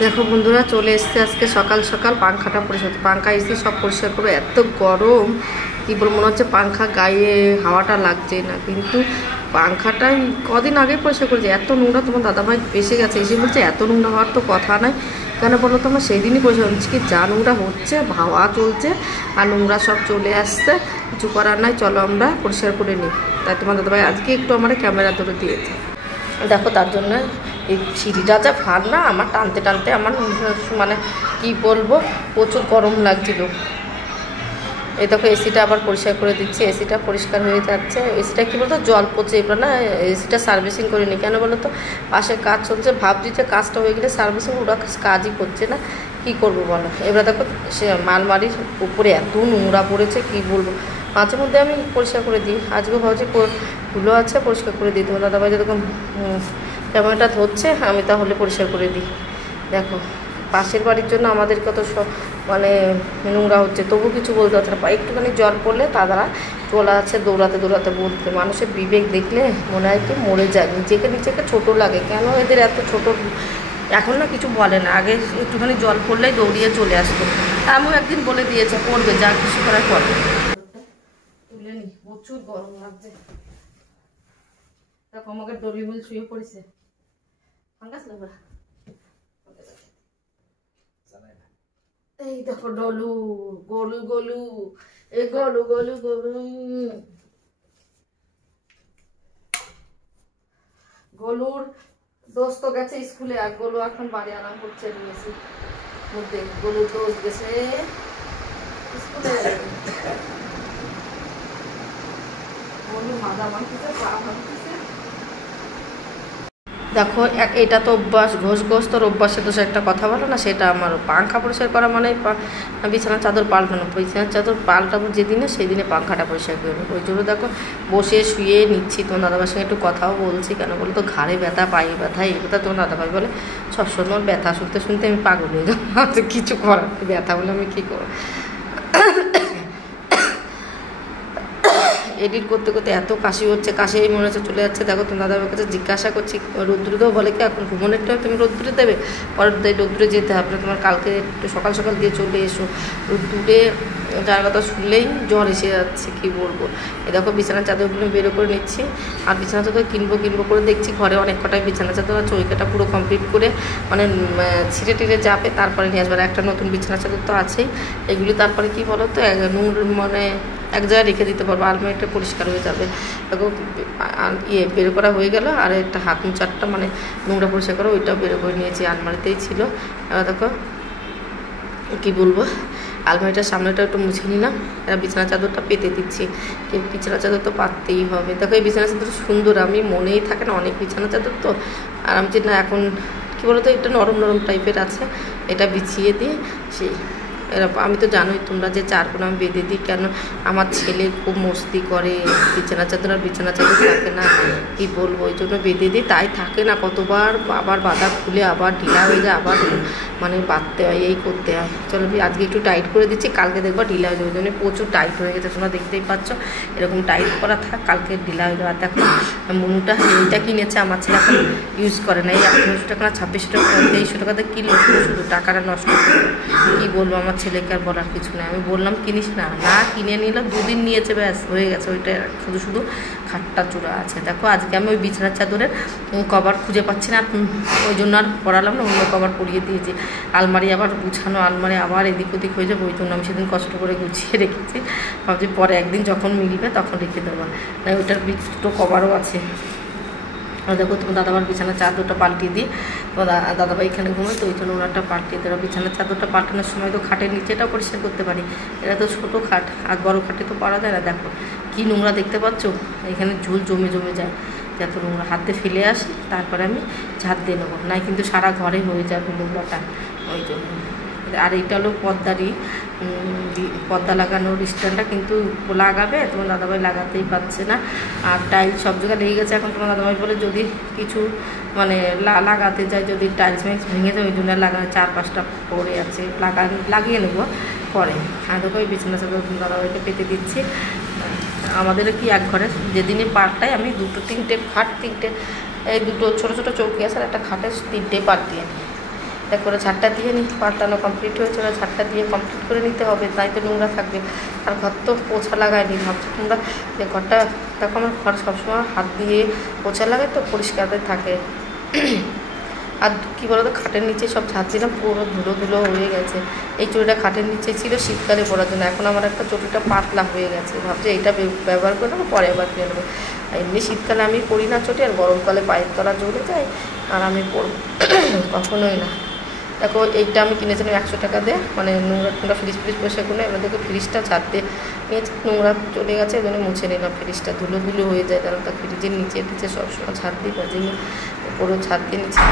দেখো বন্ধুরা, চলে এসছে আজকে সকাল সকাল পাংখাটা পরিষ্কার। পাংখা এসে সব পরিষ্কার করবে, এত গরম কী বল, মনে হচ্ছে পাংখা গায়ে হাওয়াটা লাগছে না, কিন্তু পাংখাটাই কদিন আগে পরিষ্কার করেছে। এত নোংরা তোমার দাদাভাই এসে গেছে, এসে বলছে এত নোংরা হওয়ার তো কথা নয়। কেন বলো তো, আমরা সেই দিনই পরিষ্কার করছি কি, যা নোংরা হচ্ছে, হাওয়া চলছে আর নোংরা সব চলে আসছে, কিছু করার নাই, চলো আমরা পরিষ্কার করে নিই। তাই তোমার দাদাভাই আজকে একটু আমার ক্যামেরা ধরে দিয়েছে। দেখো তার জন্য এই সিঁড়িটা যা ভার না, আমার টানতে টানতে আমার মানে কি বলবো, প্রচুর গরম লাগছিল। এই দেখো এসিটা আবার পরিষ্কার করে দিচ্ছি, এসিটা পরিষ্কার হয়ে যাচ্ছে। এসিটা কী বলতো, জল পড়ছে, এবার না এসিটা সার্ভিসিং করে নিই। কেন বলো তো, পাশে কাজ চলছে, ভাবছি যে কাজটা হয়ে গেলে সার্ভিসিং, ওরা কাজই করছে না, কী করবো বলো। এবার দেখো সে মালমারির উপরে এত নোংরা পড়েছে, কী বলবো। মাঝে মধ্যে আমি পরিষ্কার করে দিই, আজকেও ভাবছি ধুলো আছে, পরিষ্কার করে দিই। তোমার দাদাভাই যেরকম ক্যামেরাটা ধরছে, আমি তাহলে পরিষ্কার করে দিই। দেখো পাশের বাড়ির জন্য আমাদের কত মানে নোংরা হচ্ছে, তবু কিছু বলতে পারছে না। একটুখানি জল পড়লে তারা চলে আছে দৌড়াতে দৌড়াতে বলতে। মানুষের বিবেক দেখলে মনে হয় কি মরে যায়, নিজেকে ছোট লাগে। কেন এদের এত ছোট, এখন না কিছু বলে না, আগে একটুখানি জল পড়লেই দৌড়িয়ে চলে আসতো। আমিও একদিন বলে দিয়েছে করবে, যা কিছু করার করবে। তুলে নি, প্রচুর গরম লাগছে। দেখো আমাকে ডলি মিল শুয়ে পড়েছে, ফাঙ্গাস লাগবে। এই দেখো ডলু গলু গলু, এই গলু গলু গলু গলুর দোস্ত গেছে স্কুলে, আর গলু এখন বাড়ি আরাম করছে নিয়েছি মধ্যে। গলুর দোস্ত গেছে স্কুলে, গলু মাদা মানতেছে, পা ভাঙতেছে। দেখো এটা তো অভ্যাস, ঘোষ তোর অভ্যাসের দোষে একটা কথা বলো না, সেটা আমার। পাংখা পরিষ্কার করা মানে বিছানার চাদর পাল্টানো, বিছানার চাদর পাল্টাবো যেদিনে, সেই দিনে পাংখাটা পরিষ্কার করবো। ওই জন্য দেখো বসে শুয়ে নিচ্ছি, তোমার দাদাভাইয়ের সঙ্গে একটু কথাও বলছি। কেন বলো তো, ঘাড়ে ব্যথা, পায়ে ব্যথা, এই ব্যথা। তোমার দাদাভাই বলে সবসময় ব্যথা শুনতে শুনতে আমি পাগল হয়ে যাবো, কিছু করার ব্যথা বলে আমি কী করবো। এডিট করতে করতে এত কাশি হচ্ছে, কাশি মনে হচ্ছে চলে যাচ্ছে। দেখো তোমার দাদার কাছে জিজ্ঞাসা করছি, রোদ্দুরেও বলে কি এখন ঘুমোনেরটাও তুমি রোদ্দুরে দেবে, পরের রোদ্দুরে যেতে হবে তোমার, কালকে একটু সকাল সকাল দিয়ে চলে এসো। রোদ্দুরে যার কথা শুনলেই জ্বর এসে যাচ্ছে, কী বলবো। এ দেখো বিছানার চাদরগুলো বেরো করে নিচ্ছি, আর বিছানা চাদর কিনবো করে দেখছি ঘরে অনেক কটাই বিছানা চাদর আছে, ওইটা পুরো কমপ্লিট করে মানে ছিঁড়ে টিড়ে যাবে, তারপরে নিয়ে আসবে। একটা নতুন বিছানা চাদর তো আছেই, এগুলি তারপরে কী বলো তো, মানে এক জায়গায় রেখে দিতে পারবো, আলমারিটা পরিষ্কার হয়ে যাবে। দেখো বের করা হয়ে গেল, আর একটা হাত মোচারটা মানে নোংরা পরিষ্কার করা, ওইটাও বের করে নিয়েছি, আলমারিতেই ছিল। এবার দেখো কী বলবো, আলমারিটার সামনেটা একটু মুছে নিলাম, এবার বিছানা চাদরটা পেতে দিচ্ছি। কিন্তু বিছানা চাদর তো পাততেই হবে। দেখো এই বিছানা চাদর সুন্দর, আমি মনেই থাকে না অনেক বিছানা চাদর তো, আর আমি যে না এখন কী বলতো, এটা নরম নরম টাইপের আছে, এটা বিছিয়ে দিয়ে সেই এরকম। আমি তো জানোই তোমরা যে চারকোনা আমি বেঁধে দিই, কেন আমার ছেলে খুব মস্তি করে, বিছানা চাদর আর বিছানা চাদর থাকে না, কী বলবো, ওই জন্য বেঁধে দিই, তাই থাকে না। কতবার আবার বাঁধা খুলে আবার ঢিলা হয়ে যায়, আবার মানে বাঁধতে হয়, এই করতে হয়। চলো আজকে একটু টাইট করে দিচ্ছি, কালকে দেখবো ঢিলা হয়ে যাবে। ওই জন্য প্রচুর টাইট হয়ে গেছে, তোমরা দেখতেই পাচ্ছ, এরকম টাইট করা থাক, কালকে ঢিলা হয়ে যাবে। দেখো মনুটা এইটা কিনেছে, আমার ছেলে এখন ইউজ করে না, এই 1800 টাকা না 2600 টাকা 2300 টাকাতে কিনলো, শুধু টাকাটা নষ্ট করলো। কী বলবো, আমার ছেলেকে আর বলার কিছু নেই। আমি বললাম কিনিস না, না কিনে নিল, 2 দিন নিয়েছে, ব্যাস হয়ে গেছে। ওইটা শুধু খাটটা চূড়া আছে। দেখো আজকে আমি ওই বিছানার চাদরের কভার খুঁজে পাচ্ছি না, ওই জন্য আর পরালাম না, অন্য কভার পরিয়ে দিয়েছি। আলমারি আবার গুছানো, আলমারি আবার এদিক ওদিক হয়ে যাবে, ওই জন্য আমি সেদিন কষ্ট করে গুছিয়ে রেখেছি। ভাবছি পরে একদিন যখন মিলবে তখন রেখে দেবো। না ওইটার দুটো কভারও আছে। দেখো তোমার দাদাভাইয়ের বিছানার চাদরটা পাল্টিয়ে দিই, তোমার দাদাভাই এখানে ঘুমায়, তো ওই জন্য ওনারটা পাল্টিয়ে দেওয়া। বিছানার চাদরটা পাল্টানোর সময় তো খাটের নিচেটাও পরিষ্কার করতে পারি, এটা তো ছোটো খাট, আর বড়ো খাটে তো পারা যায় না। দেখো কী নোংরা দেখতে পাচ্ছ, এখানে ঝুল জমে যায়, যত নোংরা হাতে ফেলে আসি, তারপরে আমি ঝাঁট দিয়ে নেবো, নাই কিন্তু সারা ঘরে হয়ে যাবে নোংরাটা, ওই জন্য। আর এইটা হলো পর্দা লাগানোর স্ট্যান্ডটা, কিন্তু লাগাবে, তোমার দাদাভাই লাগাতেই পারছে না। আর টাইলস সব জায়গায় লেগে গেছে। এখন তোমার দাদাভাই বলে যদি কিছু মানে লাগাতে যায়, যদি টাইলস মাইলস ভেঙে যায়, ওই জন্য লাগানো 4-5টা পড়ে আছে, লাগিয়ে নেবো পরে। আর দেখো ওই বিছানা চাদর দাদাভাইকে পেতে দিচ্ছি। আমাদের কি এক ঘরে যেদিনই পাল্টাই আমি 2-3টে খাট, 3টে এই দুটো ছোটো ছোটো চৌকি আছে, আর একটা খাটে 3টে পাল্টিয়ে নিই। দেখো ওরা ঝাড়টা দিয়ে নিই, পাল্টানো কমপ্লিট হয়েছে, ওরা ঝাড়টা দিয়ে কমপ্লিট করে নিতে হবে, তাই তো নোংরা থাকবে। আর ঘর তো পোছা লাগায়নি, ভাবছো তোমরা যে ঘরটা, দেখো আমার ঘর সবসময় হাত দিয়ে পোছা লাগায় তো পরিষ্কার থাকে। আর কী বলো তো, খাটের নিচে সব ঝাঁট দিলাম, পুরো ধুলো ধুলো হয়ে গেছে। এই চটিটা খাটের নিচে ছিল শীতকালে পরার জন্য, এখন আমার একটা চটিটা পাতলা হয়ে গেছে, ভাবছি এইটা ব্যবহার করে নেবো, পরে আবার কিনে নেবো। এমনি শীতকালে আমি পরি না চটি, আর গরমকালে পায়ের তলা জ্বলে যায়, আর আমি পরব কখনোই না। দেখো এইটা আমি কিনেছিলাম 100 টাকা দিয়ে, মানে নোংরা টোংরা ফ্রিজ পরিষ্কার করে। এবার দেখো ফ্রিজটা ঝাড় দিয়ে নিয়েছি, নোংরা চলে গেছে, এই জন্য মুছে নিলাম। ফ্রিজটা ধুলো ধুলো হয়ে যায়, কারণ তার ফ্রিজের নিচে টিচে সবসময় ঝাড় দিয়ে বাজিয়ে পুরো ঝাড় দিয়ে নিচ্ছি।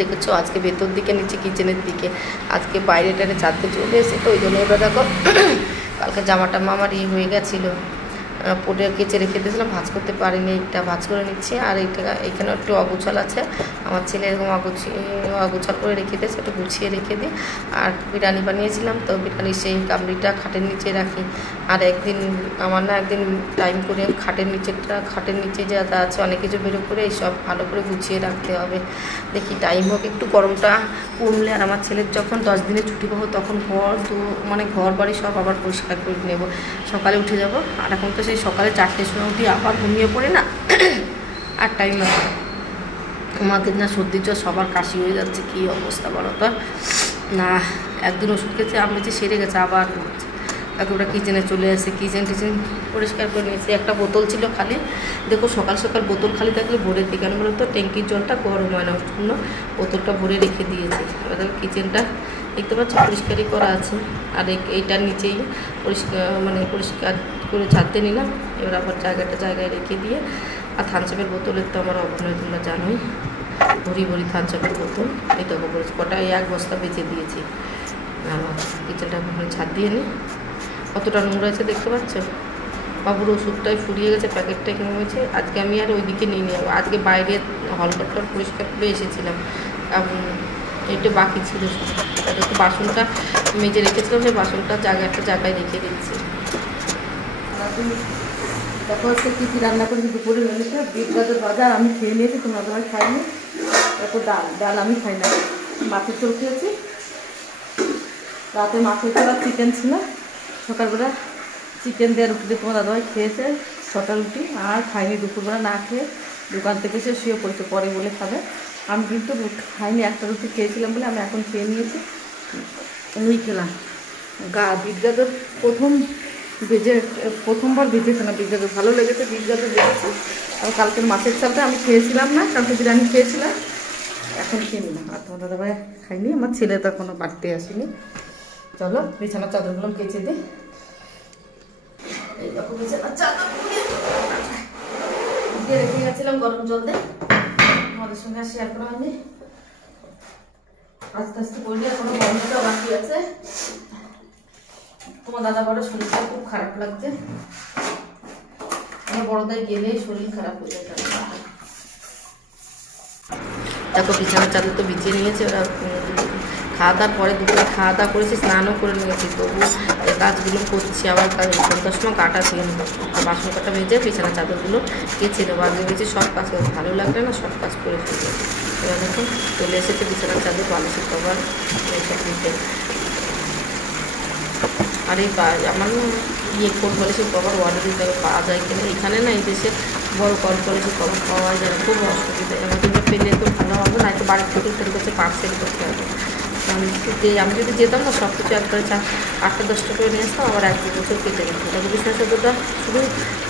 দেখেছো আজকে ভেতর দিকে নিচে কিচেনের দিকে, আজকে বাইরে টাইরে চাঁদতে চলে এসে তো ওই জন্য। এবার দেখো কালকে জামাটা আমার হয়ে গেছিলো, পরে কেচে রেখে দিয়েছিলাম, ভাঁজ করতে পারিনি, এইটা ভাঁজ করে নিচ্ছি। আর এইটা এখানে একটু অগুছাল আছে, আমার ছেলে এরকম অগুছাল করে রেখে দিয়েছে, একটু গুছিয়ে রেখে দিই। আর বিরিয়ানি বানিয়েছিলাম তো, বিরিয়ানির সেই কামড়িটা খাটের নিচে রাখি। আর একদিন একদিন টাইম করে খাটের নিচে যা আছে অনেক কিছু বেরো করে এইসব ভালো করে গুছিয়ে রাখতে হবে। দেখি টাইম হোক, একটু গরমটা কমলে, আর আমার ছেলের যখন 10 দিনের ছুটি পাবো তখন ঘর বাড়ি সব আবার পরিষ্কার করে নেব, সকালে উঠে যাব। আর এখন তো সেই সকালে 4টের সময় উঠি, আবার ঘুমিয়ে পড়ে না, আর টাইম লাগে। আমাকে না সর্দি জ্বর, সবার কাশি হয়ে যাচ্ছে, কী অবস্থা বলো তো। না একদিন ওষুধ খেয়েছে, আমি যে সেরে গেছে, আবার হচ্ছে। তাকে ওরা কিচেনে চলে আসে, কিচেন পরিষ্কার করে নিয়েছি। একটা বোতল ছিল খালি, দেখো সকাল সকাল বোতল খালি থাকলে ভরে দিই, কেন বলো তো ট্যাঙ্কির জলটা গরম হয় না, ওর জন্য বোতলটা ভরে রেখে দিয়েছি। এবার দেখো কিচেনটা দেখতে পাচ্ছি পরিষ্কারই করা আছে। আর এইটার নিচেই পরিষ্কার করে ছাড়তে নিলাম। এবার আবার জায়গায় রেখে দিয়ে, আর থানচাপের বোতলের তো আমার অভিনয় তোমরা জানোই, ভরি থানচাপের বোতল। এই দেখো কটা 1 বস্তা বেঁচে দিয়েছি। কিচেনটা ছাদ দিয়ে নিই, কতটা নোংরা আছে দেখতে পাচ্ছ। বাবুর ওষুধটাই ফুরিয়ে গেছে, প্যাকেটটা কিনে হয়েছে। আজকে আমি আর ওইদিকে নিয়ে নিই, আজকে বাইরে হলঘরটা পরিষ্কার করে এসেছিলাম, এইটা বাকি ছিল। একটু বাসনটা মেজে রেখেছিলাম, সেই বাসনটা জায়গায় রেখে দিচ্ছি। দেখো হচ্ছে কী কী রান্না করেছি দুপুরে মেনুতে। বিট গাজর ভাজা আমি খেয়ে নিয়েছি, তোমরা তোমার খাইনি। তারপর ডাল আমি খাই না, মাছের ঝোল খেয়েছি। রাতে মাছের ঝোল আর চিকেন ছিল, সকালবেলা চিকেন দিয়ে রুটি দিয়ে তোমার দাদাভাই খেয়েছে 6টা রুটি, আর খাইনি। দুপুরবেলা না খেয়ে দোকান থেকে এসে শুয়ে পড়েছে, পরে বলে খাবে। আমি কিন্তু খাইনি, একটা রুটি খেয়েছিলাম বলে আমি এখন খেয়ে নিয়েছি। ওই খেলাম বিট গাজর প্রথমবার ভেজেছিলাম বিট গাজর, ভালো লেগেছে। বিট গাজর ভেজেছে। আর কালকের মাছের চালটা আমি খেয়েছিলাম না, কালকে বিরিয়ানি খেয়েছিলাম, এখন খেয়ে নিলাম। আর তোমার দাদাভাই খাইনি, আমার ছেলে তো এখনো বাড়তে আসেনি। চলো বিছানার চাদরগুলো কেচে দিই। এই দেখো বিছানার চাদর দিয়ে রেখে গেছিলাম গরম জল দিয়ে, আমাদের সঙ্গে আর শেয়ার করা হয়নি। আস্তে আস্তে করলে এখনো গরমটা বাকি আছে। তোমার দাদা বড় শরীরটা খুব খারাপ লাগছে, আমার বড়দাই গেলে শরীর খারাপ হয়ে যায়। দেখো বিছানার চাদর তো বিছিয়ে নিয়েছে ওরা, খাওয়া দাওয়ার পরে দুপুরে খাওয়া দাওয়া করেছি, স্নানও করে নিয়েছি, তবু কাজগুলো করছি। আবার সন্ধ্যার সময় কাটা ছিল, বাসন কাটা ভেজে বিছানার চাদরগুলো কেচে দেবো। আগে ভেজে সব কাজ ভালো লাগলে না, সব কাজ করে ফেলবো। এবার দেখুন চলে এসেছে বিছানার চাদর, বালিশের কভার এইসব নিতে। আর এই আমার কোট বালিশের কভার অর্ডার দিতে পাওয়া যায় কিনা, এখানে না এই দেশে বড় কোট বালিশের কভার পাওয়া যায় না, খুব অসুবিধা। আমার জন্য পেলে তো ভালো হবে, না একটু বাড়ির থেকে তৈরি করছে পার্সেল করতে হবে। আমি যদি যেতাম না সব কিছু একবারে 8-10টা করে নিয়ে আসতাম, আবার 1-2 বছর কেটে গেছে। তবে বিছানা চাদরটা শুধু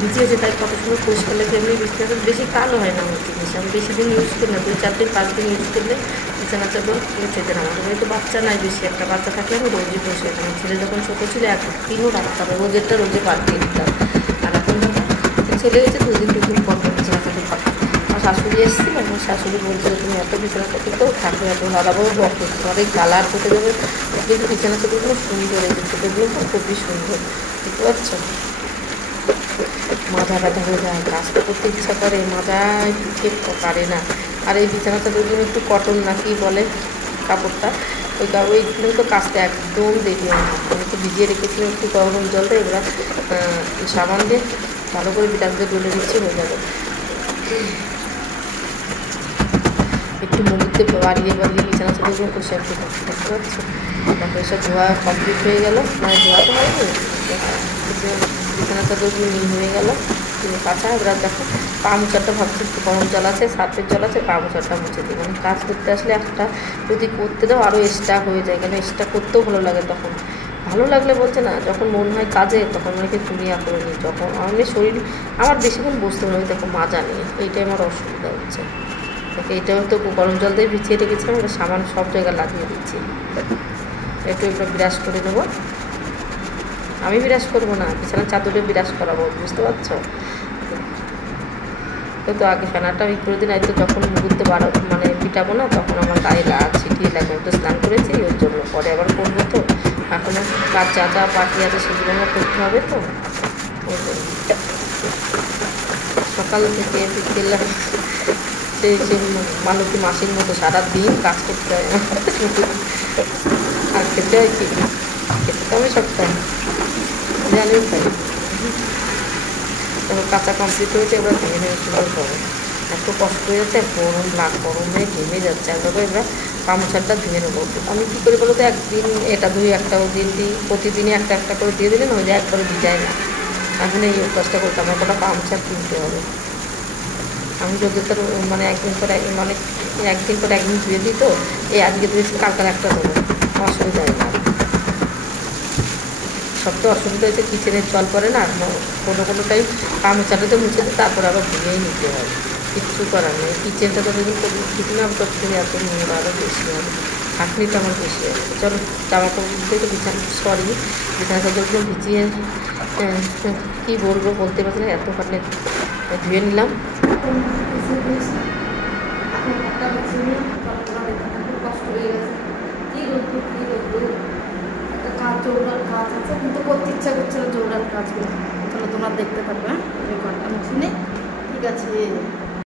ভিজিয়েছে তাই কত সুন্দর পরিষ্কার লাগে। এমনি বিছানা চাদর বেশি কালো হয় না আমার জিনিস, আমি বেশি দিন ইউজ করি না, 2-4 দিন 5 দিন ইউজ করলে বিছানা চাদর চেতে না। আমাদের বাড়িতে বাচ্চা নাই বেশি, একটা বাচ্চা থাকলে আমি রোজই বসে যেতাম। ছেলে যখন ছোটো ছিল 1-3 রাখতাম, রোজে পাল্টে দিতাম। আর এখন ছেলে হয়েছে 2 দিন পর বিছানা চাদর পাঠাতাম। আমার শাশুড়ি এসেছিল, আমার শাশুড়ি বলছে তুমি এত বিছানা চাদর তো থাকবে, এত দাদাবাবু বক করছে, অনেক কালার করতে যাবে, কিন্তু বিছানা চাদরগুলো সুন্দর, এই ছোটোগুলো খুবই সুন্দর, বুঝতে পারছো। মাজা ব্যথা হয়ে যায়, কাজটা করতে ইচ্ছা করে, মাজায় পিঠে পারে না। আর এই বিছানা চাদরগুলো একটু কটন না কি বলে কাপড়টা, ওইগুলো তো কাজটা একদম দেরি হয় না। আমি তো ভিজিয়ে রেখেছিলাম একটু গরম জল দিয়ে, এবার সাবান দিয়ে ভালো করে বিটাস দিয়ে ডলে দিচ্ছি, হয়ে যাবে। একটু মুড়িতে বাড়িয়ে বাড়িয়ে বিছানা চাদর পরিষ্কার করে দেখতে পাচ্ছ। তারপরে এসব ধোয়া কমপ্লিট হয়ে গেল, মানে ধোয়া তো হয়নি, বিছানা চাদরগুলো নীল হয়ে গেল কাঁচা। এবার দেখো পা মোচারটা ভাবছি একটু গরম জল আছে, সার্ফের জল আছে, পা মোচারটা মুছে দিই। মানে কাজ করতে আসলে একটা যদি করতে দাও আরও এক্সট্রা হয়ে যায়, কেন এক্সট্রা করতেও ভালো লাগে। তখন ভালো লাগলে বলছে না, যখন মন হয় কাজে তখন অনেকে দুনিয়া করে নিই। যখন আমি শরীর আমার বেশিক্ষণ বসতে হবে, দেখো মাজা নিয়ে এইটাই আমার অসুবিধা হচ্ছে। দেখো এইটাও তো গরম জল দিয়ে ভিজিয়ে রেখেছিলাম, এটা সামান সব জায়গায় লাগিয়ে দিচ্ছি। একটু এবার বিরাজ করে নেবো। আমি বিরাজ করবো না, বিছানার চাদরে বিরাজ করাবো, বুঝতে পারছো? তো আগে ফেনাটা ওই করে দিন, হয়তো যখন মুহূর্তে মানে পিটাবো না তখন আমার গায়ে ছিটিয়ে লাগবে। তো স্নান করেছি ওর জন্য, পরে আবার করবো। তো এখন কাজ যা যা বাকি আছে সেগুলো আমার করতে হবে। তো সকাল থেকে বিকেল সেই মালতী মাসির মতো সারাদিন কাজ করতে হয় আর খেতে হয় কি, খেতে তো আমি সপ্তাহে জানি তাই। তারপর কাঁচা কমপ্লিট হয়েছে, এবার ভেঙে ভেঙে সুন্দর করো। এত কষ্ট হয়ে যাচ্ছে, গরমে ঘেমে যাচ্ছে। আর তবে এবার পা মোছারটা ধুয়ে নেবো। আমি কী করি বলো তো, একদিন এটা ধুই, একটা দিন দিই, প্রতিদিনই একটা একটা করে দিয়ে দিলে না ওই যে একবারে ভিজায় না। এখন এই অভ্যাসটা করতে আমার কটা পা মোছার কিনতে হবে। আমি যদি তোর মানে একদিন করে একদিন ধুয়ে দিই, তো এই আজকে ধুয়েছি কালকার একটা দেবো, অসুবিধা হয় না। সব তো অসুবিধা হয়েছে কিচেনের জল পড়ে না, কোনো টাইম পা মোছাটাতে মুছে দিই, তারপরে আবার ধুয়েই নিতে হয়। কিচ্ছু করার নেই, কিচেনটা তো দেখুন ঠিক না, প্রত্যেকে এত নোংরা আরও বেশি হবে, খাটনিটা আমার বেশি আছে। চলো জামা কাপড় থেকে বিছানা চাদরগুলো ভিজিয়ে কী বলবো বলতে পারছি না, এত খাটনি ধুয়ে নিলাম। কষ্ট হয়ে গেছে, কী একটা কাজ জোরার কাজ আছে, কিন্তু করতে ইচ্ছা করছে না জোরার কাজগুলো। তাহলে তোমরা দেখতে থাকবে। হ্যাঁ, ঘরটা মুছে নে, ঠিক আছে।